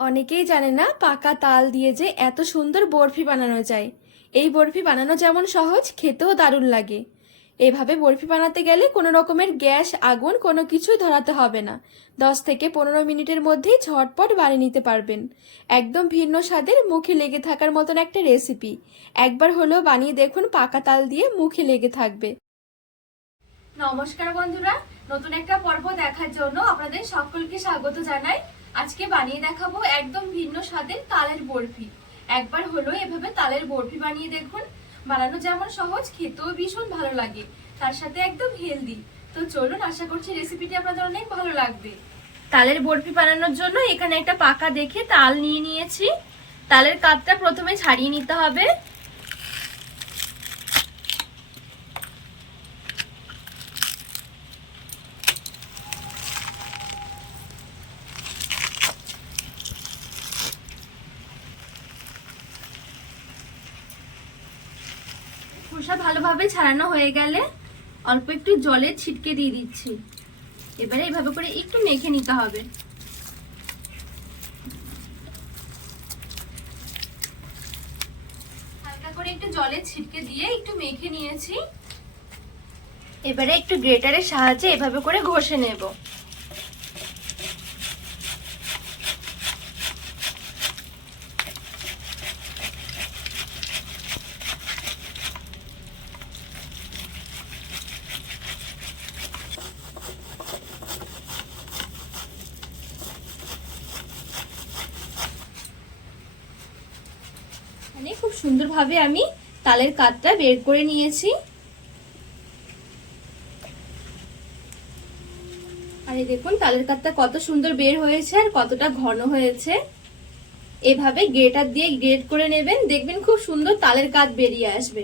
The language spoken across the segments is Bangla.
অনেকেই জানে না পাকা তাল দিয়ে যে এত সুন্দর বরফি বানানো যায়। এই বরফি বানানো যেমন সহজ, খেতেও দারুণ লাগে। এভাবে বরফি বানাতে গেলে কোনো রকমের গ্যাস, আগুন কোনো কিছুই ধরাতে হবে না। দশ থেকে পনেরো মিনিটের মধ্যেই ঝটপট বানিয়ে নিতে পারবেন। একদম ভিন্ন স্বাদের, মুখে লেগে থাকার মতন একটা রেসিপি। একবার হলেও বানিয়ে দেখুন পাকা তাল দিয়ে মুখে লেগে থাকবে। নমস্কার বন্ধুরা, নতুন একটা পর্ব দেখার জন্য আপনাদের সকলকে স্বাগত জানাই। আজকে বানিয়ে দেখাবো একদম ভিন্ন স্বাদের তালের বরফি। একবার হলো এভাবে তালের বরফি বানিয়ে দেখুন। বানানো যেমন সহজ, খেতেও ভীষণ ভালো লাগে। তার সাথে একদম হেলদি তো চলুন, আশা করছি রেসিপিটি আপনাদের অনেক ভালো লাগবে। তালের বরফি বানানোর জন্য এখানে একটা পাকা দেখে তাল নিয়ে নিয়েছি। তালের কাপটা প্রথমে ছাড়িয়ে নিতে হবে। খোসা ভালোভাবে ছাড়ানো হয়ে গেলে অল্প একটু জলে ছিটকে দিয়ে দিচ্ছি। এবারে এইভাবে করে একটু মেখে নিতে হবে। হালকা করে একটু জলে ছিটকে দিয়ে একটু মেখে নিয়েছি। এবারে একটু গ্রেটারের সাহায্যে এভাবে করে ঘষে নেব। মানে খুব সুন্দরভাবে আমি তালের কাতটা বের করে নিয়েছি। আর দেখুন, তালের কাতটা কত সুন্দর বের হয়েছে আর কতটা ঘন হয়েছে। এভাবে গ্রেটার দিয়ে গ্রেট করে নেবেন, দেখবেন খুব সুন্দর তালের কাত বেরিয়ে আসবে।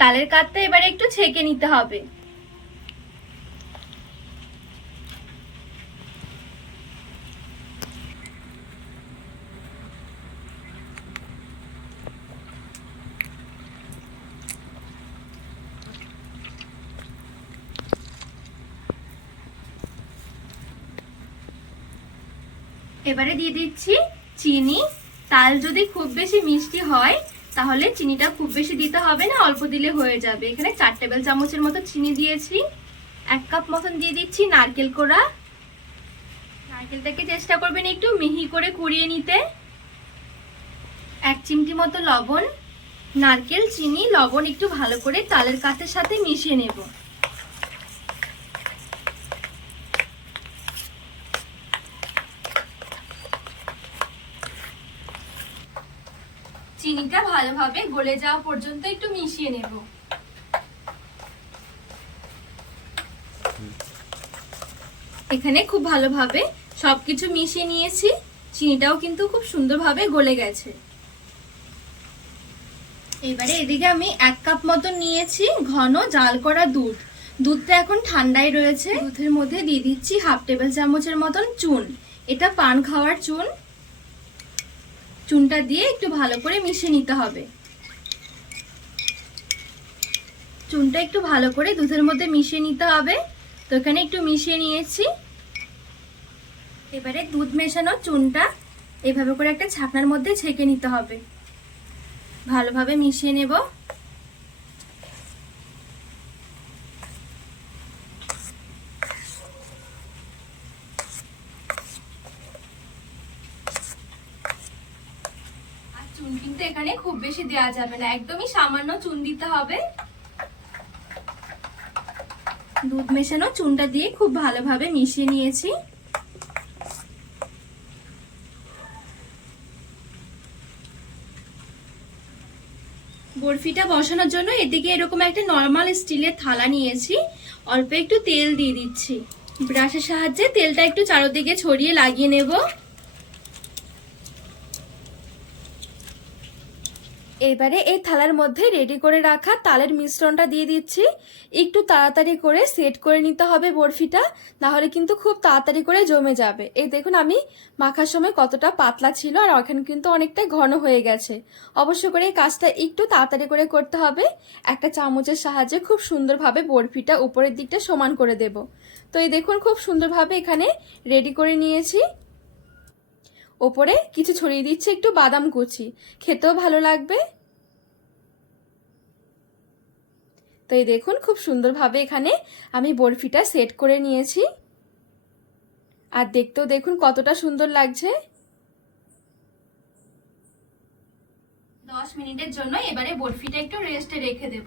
তালের কাতটা এবারে একটু ছেঁকে নিতে হবে। এবারে দিয়ে দিচ্ছি চিনি। তাল যদি খুব বেশি মিষ্টি হয়, তাহলে চিনিটা খুব বেশি দিতে হবে না, অল্প দিলে হয়ে যাবে। এখানে চার টেবিল চামচের মতো চিনি দিয়েছি। এক কাপ মতন দিয়ে দিচ্ছি নারকেল কোড়া। নারকেলটাকে চেষ্টা করবেন একটু মিহি করে কুড়িয়ে নিতে। এক চিমটি মতো লবণ, নারকেল, চিনি, লবণ একটু ভালো করে তালের কাঠের সাথে মিশিয়ে নেব। চিনিটা ভালোভাবে গলে যাওয়া পর্যন্ত একটু মিশিয়ে নেব। এখানে খুব ভালোভাবে সবকিছু মিশিয়ে নিয়েছি। চিনিটাও কিন্তু খুব সুন্দরভাবে গলে গেছে। এবারে এদিকে আমি এক কাপ মতন নিয়েছি ঘন জাল করা দুধ। দুধটা এখন ঠান্ডায় রয়েছে। দুধের মধ্যে দিয়ে দিচ্ছি হাফ টেবিল চামচের মতন চুন। এটা পান খাওয়ার চুন। চুনটা দিয়ে একটু ভালো করে মিশিয়ে নিতে হবে। চুনটা একটু ভালো করে দুধের মধ্যে মিশিয়ে নিতে হবে। তো এখানে একটু মিশিয়ে নিয়েছি। এবারে দুধ মেশানো চুনটা এভাবে করে একটা ছাকনার মধ্যে ছেঁকে নিতে হবে। ভালোভাবে মিশিয়ে নেব চুন কিন্তু এখানে খুব বেশি দেওয়া যাবে না, একদমই সামান্য চুন দিতে হবে। দুধ মেশানো চুনটা দিয়ে খুব ভালোভাবে মিশিয়ে নিয়েছি। বরফিটা বসানোর জন্য এদিকে এরকম একটা নর্মাল স্টিলের থালা নিয়েছি, অল্প একটু তেল দিয়ে দিচ্ছি। ব্রাশের সাহায্যে তেলটা একটু চারোদিকে ছড়িয়ে লাগিয়ে নেব। এবারে এই থালার মধ্যে রেডি করে রাখা তালের মিশ্রণটা দিয়ে দিচ্ছি। একটু তাড়াতাড়ি করে সেট করে নিতে হবে বরফিটা না হলে কিন্তু খুব তাড়াতাড়ি করে জমে যাবে। এই দেখুন আমি মাখার সময় কতটা পাতলা ছিল আর ওখানে কিন্তু অনেকটাই ঘন হয়ে গেছে। অবশ্য করে এই কাজটা একটু তাড়াতাড়ি করে করতে হবে। একটা চামচের সাহায্যে খুব সুন্দরভাবে বরফিটা উপরের দিকটা সমান করে দেব। তো এই দেখুন খুব সুন্দরভাবে এখানে রেডি করে নিয়েছি। ওপরে কিছু ছড়িয়ে দিচ্ছে একটু বাদাম কুচি। খেতেও ভালো লাগবে। তো এই দেখুন খুব সুন্দরভাবে এখানে আমি বরফিটা সেট করে নিয়েছি। আর দেখতেও দেখুন কতটা সুন্দর লাগছে। দশ মিনিটের জন্য এবারে বরফিটা একটু রেস্টে রেখে দেব।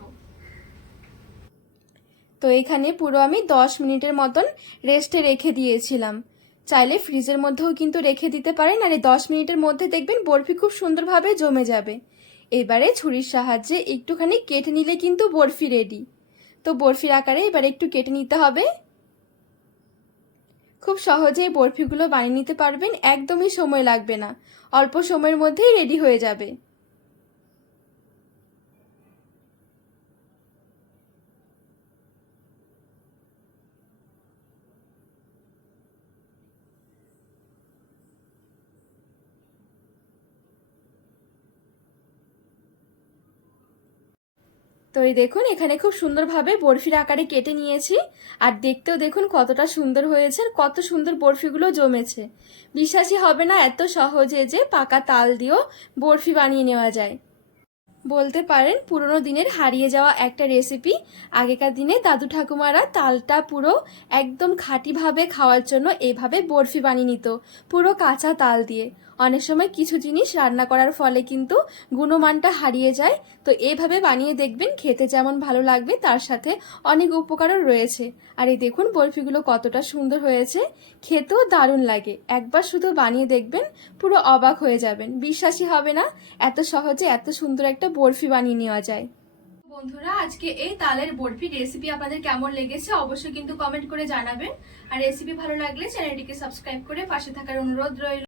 তো এখানে পুরো আমি দশ মিনিটের মতন রেস্টে রেখে দিয়েছিলাম। চাইলে ফ্রিজের মধ্যেও কিন্তু রেখে দিতে পারেন আর এই দশ মিনিটের মধ্যে দেখবেন বরফি খুব সুন্দরভাবে জমে যাবে। এবারে ছুরির সাহায্যে একটুখানি কেটে নিলে কিন্তু বরফি রেডি তো বরফির আকারে এবারে একটু কেটে নিতে হবে। খুব সহজেই বরফিগুলো বানিয়ে নিতে পারবেন, একদমই সময় লাগবে না। অল্প সময়ের মধ্যেই রেডি হয়ে যাবে। তো এই দেখুন, এখানে খুব সুন্দরভাবে বরফির আকারে কেটে নিয়েছি। আর দেখতেও দেখুন কতটা সুন্দর হয়েছে আর কত সুন্দর বরফিগুলো জমেছে। বিশ্বাসই হবে না এত সহজে যে পাকা তাল দিয়েও বরফি বানিয়ে নেওয়া যায়। বলতে পারেন পুরনো দিনের হারিয়ে যাওয়া একটা রেসিপি, আগেকার দিনে দাদু ঠাকুমারা তালটা পুরো একদম খাঁটিভাবে খাওয়ার জন্য এইভাবে বরফি বানিয়ে নিত, পুরো কাঁচা তাল দিয়ে। অনেক সময় কিছু জিনিস রান্না করার ফলে কিন্তু গুণমানটা হারিয়ে যায়। তো এভাবে বানিয়ে দেখবেন, খেতে যেমন ভালো লাগবে, তার সাথে অনেক উপকারও রয়েছে। আর এই দেখুন, বরফিগুলো কতটা সুন্দর হয়েছে। খেতেও দারুণ লাগে। একবার শুধু বানিয়ে দেখবেন, পুরো অবাক হয়ে যাবেন। বিশ্বাসই হবে না, এত সহজে এত সুন্দর একটা বরফি বানিয়ে নেওয়া যায়। বন্ধুরা, আজকে এই তালের বরফি রেসিপি আপনাদের কেমন লেগেছে অবশ্যই কিন্তু কমেন্ট করে জানাবেন। আর রেসিপি ভালো লাগলে চ্যানেলটিকে সাবস্ক্রাইব করে পাশে থাকার অনুরোধ রইল।